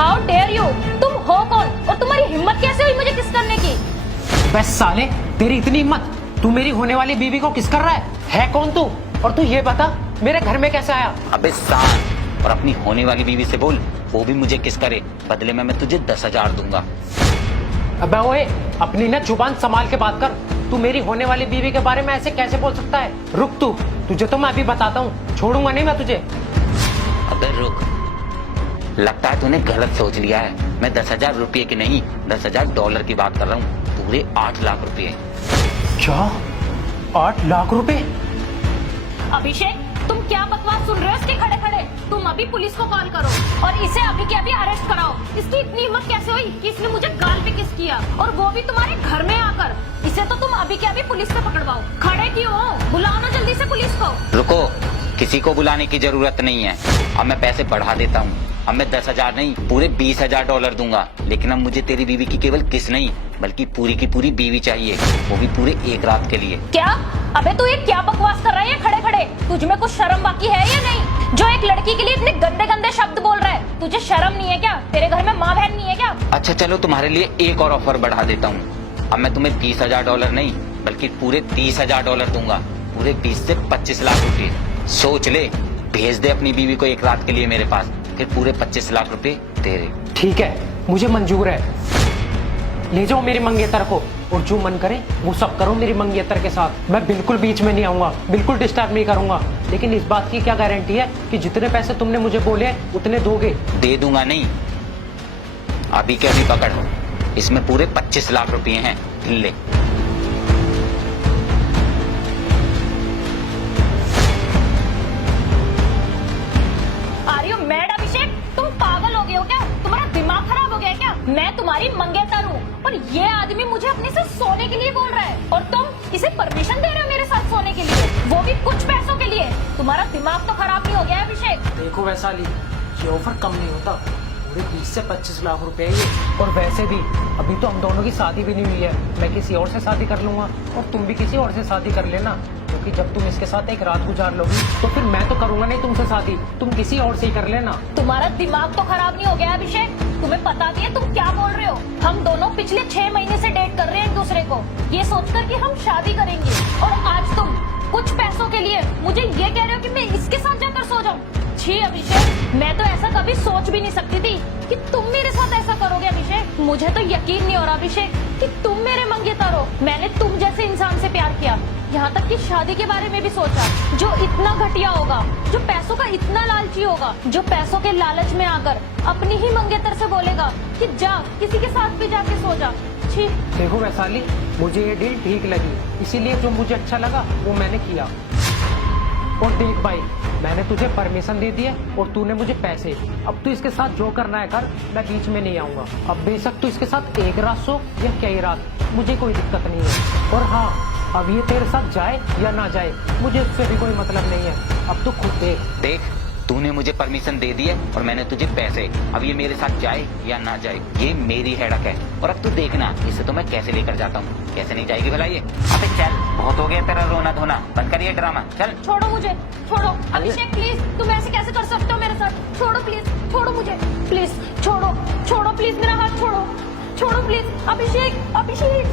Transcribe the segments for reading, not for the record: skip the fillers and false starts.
How dare you, तुम हो कौन और तुम्हारी हिम्मत कैसे हुई मुझे किस करने की? बस साले, तेरी इतनी हिम्मत, तू मेरी होने वाली बीवी को किस कर रहा है कौन तू? और तू ये बता मेरे घर में कैसे आया? अबे सांड, और अपनी होने वाली बीवी से बोल वो भी मुझे किस करे, बदले में मैं तुझे 10,000 दूंगा। अबे ओए, अपनी ना जुबान संभाल के बात कर। तू मेरी होने वाली बीवी के बारे में ऐसे कैसे बोल सकता है? रुक तू, तुझे तो मैं अभी बताता हूँ, छोड़ूंगा नहीं मैं तुझे। अबे रुक, लगता है तूने गलत सोच लिया है। मैं 10,000 रुपये की नहीं, 10,000 डॉलर की बात कर रहा हूँ, पूरे 8 लाख रुपये। क्या 8 लाख रुपए? अभिषेक, तुम क्या बकवास सुन रहे हो इसके खड़े खड़े? तुम अभी पुलिस को कॉल करो और इसे अभी के अभी अरेस्ट कराओ। इसकी इतनी हिम्मत कैसे हुई कि इसने मुझे गाल पे किस किया, और वो भी तुम्हारे घर में आकर? इसे तो तुम अभी के अभी पुलिस से पकड़वाओ। खड़े क्यों हो? बुलाओ ना जल्दी से पुलिस को। रुको, किसी को बुलाने की जरूरत नहीं है। अब मैं पैसे बढ़ा देता हूँ। अब मैं 10,000 नहीं, पूरे 20,000 डॉलर दूंगा। लेकिन अब मुझे तेरी बीवी की केवल किस नहीं, बल्कि पूरी की पूरी बीवी चाहिए, वो भी पूरे एक रात के लिए। क्या? अबे तू ये क्या बकवास कर रहा है खड़े खड़े? तुझ में कुछ शर्म बाकी है या नहीं, जो एक लड़की के लिए इतने गंदे गंदे शब्द बोल रहा है? तुझे शर्म नहीं है क्या? तेरे घर में माँ बहन नहीं है क्या? अच्छा चलो, तुम्हारे लिए एक और ऑफर बढ़ा देता हूँ। अब मैं तुम्हें 20,000 डॉलर नहीं, बल्कि पूरे 30,000 डॉलर दूंगा, पूरे 20 से 25 लाख रुपए। सोच ले, भेज दे अपनी बीवी को एक रात के लिए मेरे पास, फिर पूरे 25 लाख रुपए तेरे। ठीक है, मुझे मंजूर है। ले जाओ मेरी मंगेतर को, और जो मन करे वो सब करो मेरी मंगेतर के साथ। मैं बिल्कुल बीच में नहीं आऊंगा, बिल्कुल डिस्टर्ब नहीं करूंगा। लेकिन इस बात की क्या गारंटी है कि जितने पैसे तुमने मुझे बोले उतने दोगे? दे दूंगा नहीं, अभी के अभी पकड़, इसमें पूरे 25 लाख रुपए हैं, ले। आर यू मैड अभिषेक? तुम पागल हो गए हो क्या? तुम्हारा दिमाग खराब हो गया है क्या? मैं तुम्हारी मंगेतर हूँ और ये आदमी मुझे अपने से सोने के लिए बोल रहा है, और तुम इसे परमिशन दे रहे हो मेरे साथ सोने के लिए, वो भी कुछ पैसों के लिए। तुम्हारा दिमाग तो खराब नहीं हो गया है अभिषेक? देखो वैशाली, ये ऑफर कम नहीं होता, पूरे 20 से 25 लाख रुपए है ये। और वैसे भी अभी तो हम दोनों की शादी भी नहीं हुई है। मैं किसी और से शादी कर लूंगा और तुम भी किसी और से शादी कर लेना, क्योंकि जब तुम इसके साथ एक रात गुजार लोगी तो फिर मैं तो करूंगा नहीं तुमसे शादी, तुम किसी और से ही कर लेना। तुम्हारा दिमाग तो खराब नहीं हो गया अभिषेक? तुम्हें पता भी है तुम क्या बोल रहे हो? हम दोनों पिछले 6 महीने से डेट कर रहे हैं एक दूसरे को, ये सोचकर कि हम शादी करेंगे, और आज तुम कुछ पैसों के लिए मुझे ये कह रहे हो कि मैं इसके साथ जाकर सो जाऊं? छी अभिषेक, मैं तो ऐसा कभी सोच भी नहीं सकती थी कि तुम मेरे साथ ऐसा करोगे अभिषेक। मुझे तो यकीन नहीं हो रहा अभिषेक कि तुम मेरे मंगेतर हो। मैंने तुम जैसे इंसान से प्यार किया, यहाँ तक कि शादी के बारे में भी सोचा, जो इतना घटिया होगा, जो पैसों का इतना लालची होगा, जो पैसों के लालच में आकर अपनी ही मंगेतर से बोलेगा कि जा किसी के साथ भी जाके सो जा। छी। देखो वैशाली, मुझे ये डील ठीक लगी, इसीलिए जो मुझे अच्छा लगा वो मैंने किया। और देख भाई, मैंने तुझे परमिशन दे दी है और तूने मुझे पैसे। अब तू इसके साथ जो करना है कर, मैं बीच में नहीं आऊंगा। अब बेशक तू इसके साथ एक रात सो या कई रात, मुझे कोई दिक्कत नहीं है। और हाँ, अब ये तेरे साथ जाए या ना जाए मुझे उससे भी कोई मतलब नहीं है। अब तू खुद देख, तूने मुझे परमिशन दे दी है और मैंने तुझे पैसे, अब ये मेरे साथ जाए या ना जाए ये मेरी हेडक है। और अब तू देखना, इसे तो मैं कैसे लेकर जाता हूँ। कैसे नहीं जाएगी भला ये? अबे चल, बहुत हो गया तेरा रोना धोना, बंद करिए ड्रामा, चल। छोड़ो मुझे, छोड़ो अभिषेक प्लीज, तुम ऐसे कैसे कर सकते हो मेरे साथ? छोड़ो प्लीज, छोड़ो मुझे प्लीज, छोड़ो छोड़ो प्लीज, मेरा हाथ छोड़ो, छोड़ो प्लीज अभिषेक, अभिषेक।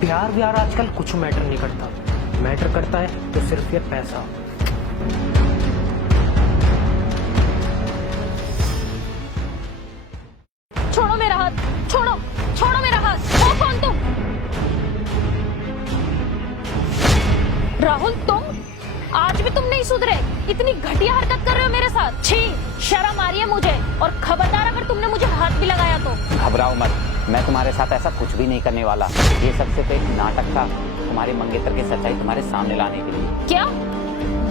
प्यार व्यार आजकल कुछ मैटर नहीं करता, मैटर करता है तो सिर्फ ये पैसा। छोड़ो मेरा हाथ, छोड़ो, छोड़ो मेरा हाथ। हो कौन तुम? राहुल, तुम आज भी तुम नहीं सुधरे, इतनी घटिया हरकत कर रहे हो मेरे साथ। छी, शर्म आ रही है मुझे, और खबरदार अगर तुमने मुझे हाथ भी लगाया तो। घबराओ मत, मैं तुम्हारे साथ ऐसा कुछ भी नहीं करने वाला। ये सबसे तो एक नाटक था, तुम्हारे मंगेतर की सच्चाई तुम्हारे सामने लाने के लिए। क्या?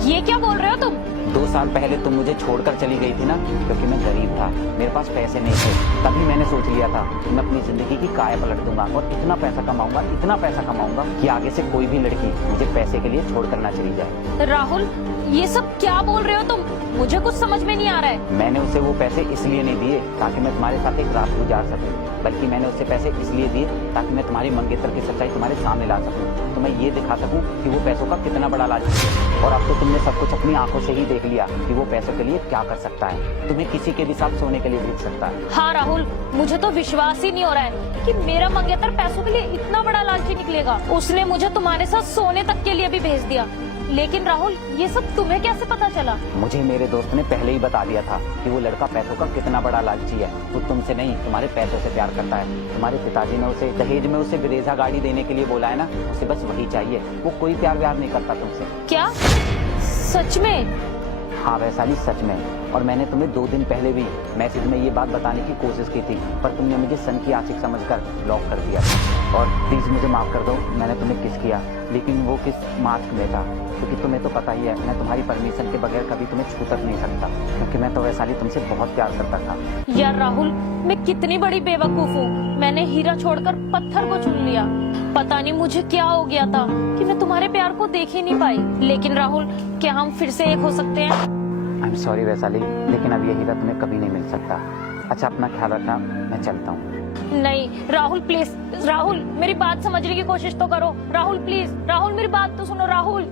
ये क्या बोल रहे हो तुम? 2 साल पहले तुम मुझे छोड़कर चली गई थी ना, क्योंकि मैं गरीब था, मेरे पास पैसे नहीं थे। तभी मैंने सोच लिया था कि मैं अपनी जिंदगी की काया पलट दूंगा और इतना पैसा कमाऊंगा, इतना पैसा कमाऊंगा कि आगे से कोई भी लड़की मुझे पैसे के लिए छोड़कर ना चली जाए। राहुल, ये सब क्या बोल रहे हो तुम? मुझे कुछ समझ में नहीं आ रहा है। मैंने उसे वो पैसे इसलिए नहीं दिए ताकि मैं तुम्हारे साथ एक रात गुजार सकूं, बल्कि मैंने उसे पैसे इसलिए दिए ताकि मैं तुम्हारी मंगेतर की सच्चाई तुम्हारे सामने ला सकूं, तो मैं ये दिखा सकूं कि वो पैसों का कितना बड़ा लालची है। और अब तो तुमने सब कुछ अपनी आंखों से ही देख देख लिया कि वो पैसों के लिए क्या कर सकता है। तुम्हें किसी के भी साथ सोने के लिए भेज सकता है। हाँ राहुल, मुझे तो विश्वास ही नहीं हो रहा है कि मेरा मंगेतर पैसों के लिए इतना बड़ा लालची निकलेगा। उसने मुझे तुम्हारे साथ सोने तक के लिए भी भेज दिया। लेकिन राहुल, ये सब तुम्हें कैसे पता चला? मुझे मेरे दोस्त ने पहले ही बता दिया था कि वो लड़का पैसों का कितना बड़ा लालची है। वो तुमसे नहीं, तुम्हारे पैसों से प्यार करता है। तुम्हारे पिताजी ने उसे दहेज में उसे ब्रेजा गाड़ी देने के लिए बोला है ना, उसे बस वही चाहिए। वो कोई प्यार व्यार नहीं करता तुमसे। क्या सच में? हाँ वैशाली, सच में। और मैंने तुम्हें 2 दिन पहले भी मैसेज में ये बात बताने की कोशिश की थी, पर तुमने मुझे सन की आशिक समझकर ब्लॉक कर दिया। और प्लीज मुझे माफ कर दो, मैंने तुम्हें किस किया, लेकिन वो किस मास्क में था, क्योंकि तुम्हें तो पता ही है मैं तुम्हारी परमिशन के बगैर कभी तुम्हें छू तक नहीं सकता, क्योंकि मैं तो वैशाली तुमसे बहुत प्यार करता था। यार राहुल, मैं कितनी बड़ी बेवकूफ हूँ। मैंने हीरा छोड़कर पत्थर को चुन लिया। पता नहीं मुझे क्या हो गया था कि मैं तुम्हारे प्यार को देख ही नहीं पाई। लेकिन राहुल, क्या हम फिर से एक हो सकते हैं? आई एम सॉरी वैशाली, लेकिन अब ये हीरा तुम्हें कभी नहीं मिल सकता। अच्छा, अपना ख्याल रखना, मैं चलता हूँ। नहीं राहुल, प्लीज राहुल, मेरी बात समझने की कोशिश तो करो। राहुल प्लीज, राहुल मेरी बात तो सुनो राहुल।